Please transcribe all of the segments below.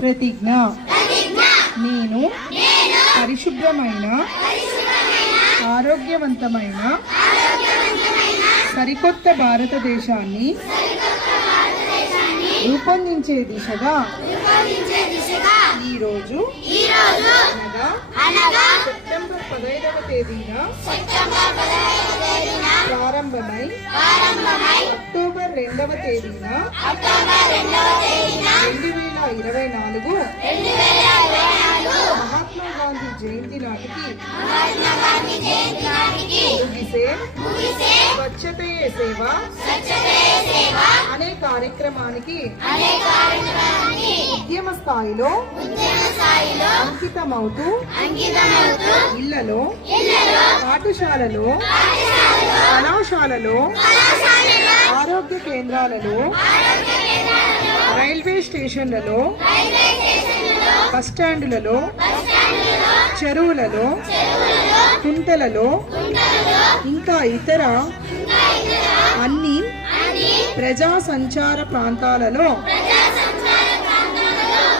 ప్రతిజ్ఞ నేను పరిశుభ్రమైన ఆరోగ్యవంతమైన సరికొత్త భారతదేశాన్ని రూపొందించే దిశగా ఈరోజు అనగా సెప్టెంబర్ 15వ తేదీన ప్రారంభమై అక్టోబర్ 2వ తేదీన 2024 మహాత్మా గాంధీ జయంతి నాటికి ముగిసే స్వచ్ఛతయే సేవ అనే కార్యక్రమానికి ఉద్యమ స్థాయిలో అంకితమవుతూ ఇళ్లలో, పాఠశాలలో, కళాశాలలో, ఆరోగ్య కేంద్రాలలో, రైల్వే స్టేషన్లలో, బస్టాండులలో, చెరువులలో, కుంటలలో, ఇంకా ఇతర అన్ని ప్రజా సంచార ప్రాంతాలలో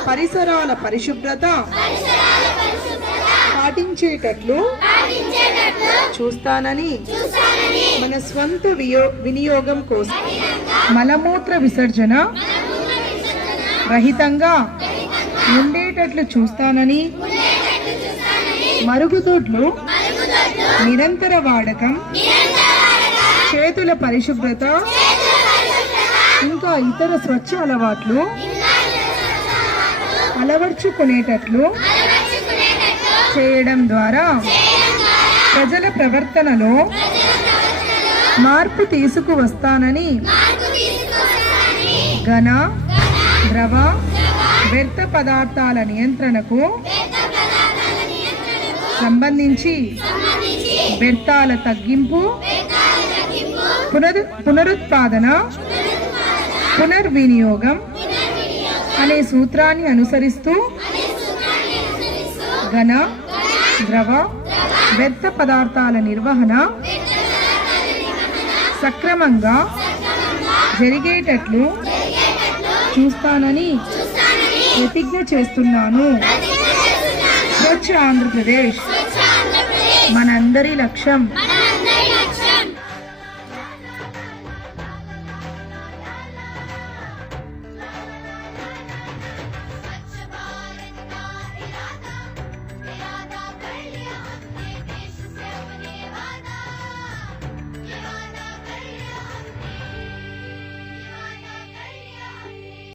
పరిసరాల పరిశుభ్రత పాటించేటట్లు చూస్తానని మన స్వంత వినియోగం కోసం మలమూత్ర విసర్జన రహితంగా ఉండేటట్లు చూస్తానని, మరుగుదొడ్లు నిరంతర వాడకం, చేతుల పరిశుభ్రత, ఇంకా ఇతర స్వచ్ఛ అలవాట్లు అలవర్చుకునేటట్లు చేయడం ద్వారా ప్రజల ప్రవర్తనలో మార్పు తీసుకువస్తానని ఘన, ద్రవ, వ్యర్థ పదార్థాల నియంత్రణకు సంబంధించి వ్యర్థాల తగ్గింపు, పునరుత్పాదన, పునర్వినియోగం అనే సూత్రాన్ని అనుసరిస్తూ ఘన, ద్రవ, వ్యర్థ పదార్థాల నిర్వహణ సక్రమంగా జరిగేటట్లు చూస్తానని ప్రతిజ్ఞ చేస్తున్నాను. స్వచ్ఛ ఆంధ్రప్రదేశ్ మనందరి లక్ష్యం.